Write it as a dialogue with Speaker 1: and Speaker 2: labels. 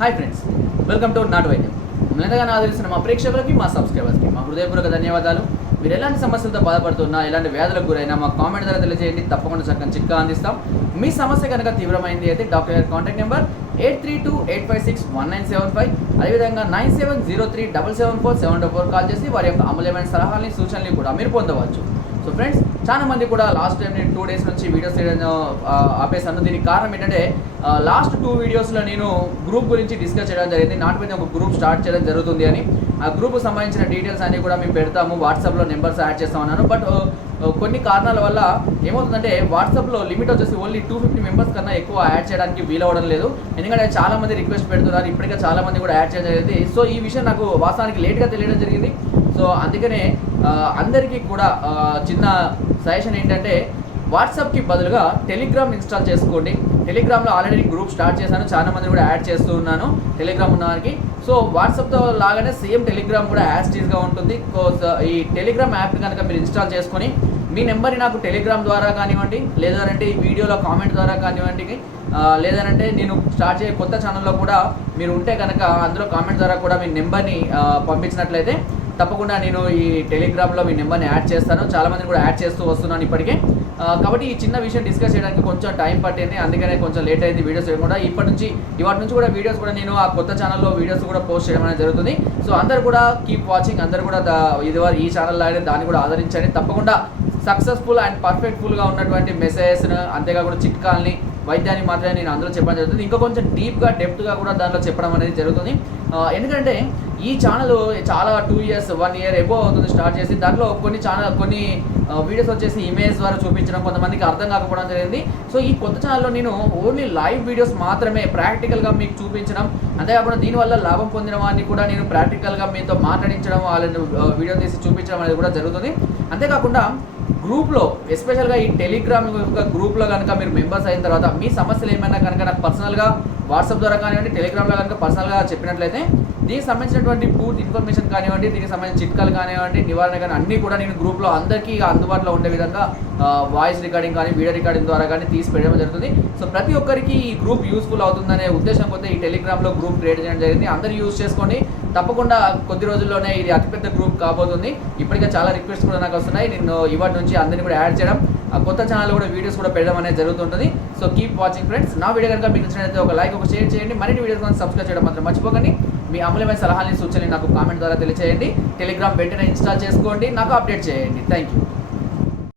Speaker 1: Hi friends welcome to నాటు వైద్యం ముందుగా ఆదరిస్తున్న మా ప్రేక్షకులకి మా సబ్స్క్రైబర్స్కి మా హృదయపూర్వక ధన్యవాదాలు. మీరు ఎలాంటి సమస్యలతో బాధపడుతున్నా ఎలాంటి వ్యాధులకు గురైనా మా కామెంట్ ద్వారా తెలియజేయండి. తప్పకుండా చక్కని చిక్కా అందిస్తాం. మీ సమస్య కనుక తీవ్రమైంది అయితే డాక్టర్ గారి contact number eight three two eight five six one nine seven five అదేవిధంగా nine seven zero three double seven four seven double four call చేసి వారి యొక్క అమూల్యమైన సలహాలని సూచనలు కూడా మీరు పొందవచ్చు. సో ఫ్రెండ్స్ చాలా మంది కూడా లాస్ట్ టైం నేను టూ డేస్ నుంచి వీడియోస్ చేయడం ఆ, ఆపేసాను దీనికి కారణం ఏంటంటే లాస్ట్ టూ వీడియోస్లో నేను గ్రూప్ గురించి డిస్కస్ చేయడం జరిగింది. నాటి మీద ఒక గ్రూప్ స్టార్ట్ చేయడం జరుగుతుంది అని. ఆ గ్రూప్ సంబంధించిన డీటెయిల్స్ అన్నీ కూడా మేము పెడతాము. వాట్సాప్లో నెంబర్స్ యాడ్ చేస్తాం అన్నాను బట్ కొన్ని కారణాల వల్ల ఏమవుతుందంటే వాట్సాప్లో లిమిట్ వచ్చేసి ఓన్లీ టూ ఫిఫ్టీ మెంబర్స్ కన్నా ఎక్కువ యాడ్ చేయడానికి వీలవడం లేదు. ఎందుకంటే చాలామంది రిక్వెస్ట్ పెడుతున్నారు. ఇప్పటికే చాలామంది కూడా యాడ్ చేయడం జరిగింది. సో ఈ విషయం నాకు వాస్తవానికి లేట్గా తెలియడం జరిగింది. సో అందుకనే అందరికీ కూడా చిన్న సజెషన్ ఏంటంటే వాట్సాప్కి బదులుగా టెలిగ్రామ్ ఇన్స్టాల్ చేసుకోండి. టెలిగ్రామ్లో ఆల్రెడీ గ్రూప్ స్టార్ట్ చేశాను. చాలా మంది కూడా యాడ్ చేస్తూ ఉన్నాను. టెలిగ్రామ్ ఉన్న వారికి. సో వాట్సాప్తో లాగానే సేమ్ టెలిగ్రామ్ కూడా యాస్టీస్గా ఉంటుంది. Uh, ఈ టెలిగ్రామ్ యాప్ కనుక మీరు ఇన్స్టాల్ చేసుకొని మీ నెంబర్ని నాకు టెలిగ్రామ్ ద్వారా కానివ్వండి లేదంటే ఈ వీడియోలో కామెంట్ ద్వారా కానివ్వండి లేదంటే లేదనంటే నేను స్టార్ట్ చేయ కొత్త ఛానల్లో కూడా మీరు ఉంటే కనుక అందులో కామెంట్ ద్వారా కూడా మీ నెంబర్ని పంపించినట్లయితే తప్పకుండా నేను ఈ టెలిగ్రామ్లో మీ నెంబర్ని యాడ్ చేస్తాను. చాలామందిని కూడా యాడ్ చేస్తూ వస్తున్నాను ఇప్పటికే. కాబట్టి ఈ చిన్న విషయం డిస్కస్ చేయడానికి కొంచెం టైం పట్టింది. అందుకనే కొంచెం లేట్ అయింది వీడియోస్ వేయకుండా ఇప్పటి నుంచి ఇవాటి నుంచి కూడా వీడియోస్ కూడా నేను ఆ కొత్త ఛానల్లో వీడియోస్ కూడా పోస్ట్ చేయడం అనేది జరుగుతుంది. సో అందరు కూడా కీప్ వాచింగ్ అందరు కూడా ఇది ఈ ఛానల్ లాగానే దాన్ని కూడా ఆదరించండి. తప్పకుండా సక్సెస్ఫుల్ అండ్ పర్ఫెక్ట్ఫుల్గా ఉన్నటువంటి మెసేజెస్ను అంతేకాకుండా చిట్కాల్ని వైద్యాన్ని మాత్రమే నేను అందులో చెప్పడం జరుగుతుంది. ఇంకా కొంచెం డీప్గా డెప్త్గా కూడా దాంట్లో చెప్పడం అనేది జరుగుతుంది. ఎందుకంటే ఈ ఛానల్ చాలా two years one year above అవుతుంది స్టార్ట్ చేసి దాంట్లో కొన్ని ఛానల్ కొన్ని వీడియోస్ వచ్చేసి ఇమేజ్ ద్వారా చూపించడం కొంతమందికి అర్థం కాకపోవడం జరిగింది. సో ఈ కొత్త ఛానల్లో నేను ఓన్లీ లైవ్ వీడియోస్ మాత్రమే ప్రాక్టికల్గా మీకు చూపించడం అంతేకాకుండా దీనివల్ల లాభం పొందిన వారిని కూడా నేను ప్రాక్టికల్గా మీతో మాట్లాడించడం వాళ్ళని వీడియో తీసి చూపించడం అనేది కూడా జరుగుతుంది. అంతేకాకుండా గ్రూప్లో ఎస్పెషల్గా ఈ టెలిగ్రామ్ యొక్క గ్రూప్లో కనుక మీరు మెంబర్స్ అయిన తర్వాత మీ సమస్యలు ఏమైనా కనుక నాకు పర్సనల్గా వాట్సాప్ ద్వారా కానివ్వండి టెలిగ్రామ్లో కనుక పర్సనల్గా చెప్పినట్లయితే దీనికి సంబంధించినటువంటి పూర్తి ఇన్ఫర్మేషన్ కానివ్వండి దీనికి సంబంధించిన చిట్కాలు కానివ్వండి నివారణ కానీ అన్నీ కూడా నేను గ్రూప్లో అందరికీ అందుబాటులో ఉండే విధంగా వాయిస్ రికార్డింగ్ కానీ వీడియో రికార్డింగ్ ద్వారా కానీ తీసి పెట్టడం జరుగుతుంది. సో ప్రతి ఒక్కరికి ఈ గ్రూప్ యూస్ఫుల్ అవుతుందనే ఉద్దేశం పోతే ఈ టెలిగ్రామ్లో గ్రూప్ క్రియేట్ చేయడం జరిగింది. అందరూ యూజ్ చేసుకోండి. తప్పకుండా కొద్ది రోజుల్లోనే ఇది అతిపెద్ద గ్రూప్ కాబోతుంది. ఇప్పటికే చాలా రిక్వెస్ట్ కూడా నాకు వస్తున్నాయి. నేను ఇవాటి నుంచి అందరిని కూడా యాడ్ చేయడం ఆ కొత్త ఛానల్ కూడా వీడియోస్ కూడా పెట్టడం అనేది జరుగుతుంటుంది. సో కీప్ వాచింగ్ ఫ్రెండ్స్ నా వీడియో కనుక మీకు నచ్చినట్లయితే ఒక లైక్ ఒక షేర్ చేయండి. మరిన్ని వీడియోస్ కనుక సబ్స్క్రైబ్ చేయడం మాత్రం మర్చిపోకండి. మీ అమూల్యమైన సలహాలని సూచనలు నాకు కామెంట్ ద్వారా తెలియచేయండి. టెలిగ్రామ్ వెంటనే ఇన్స్టాల్ చేసుకోండి. నాకు అప్డేట్ చేయండి. Thank you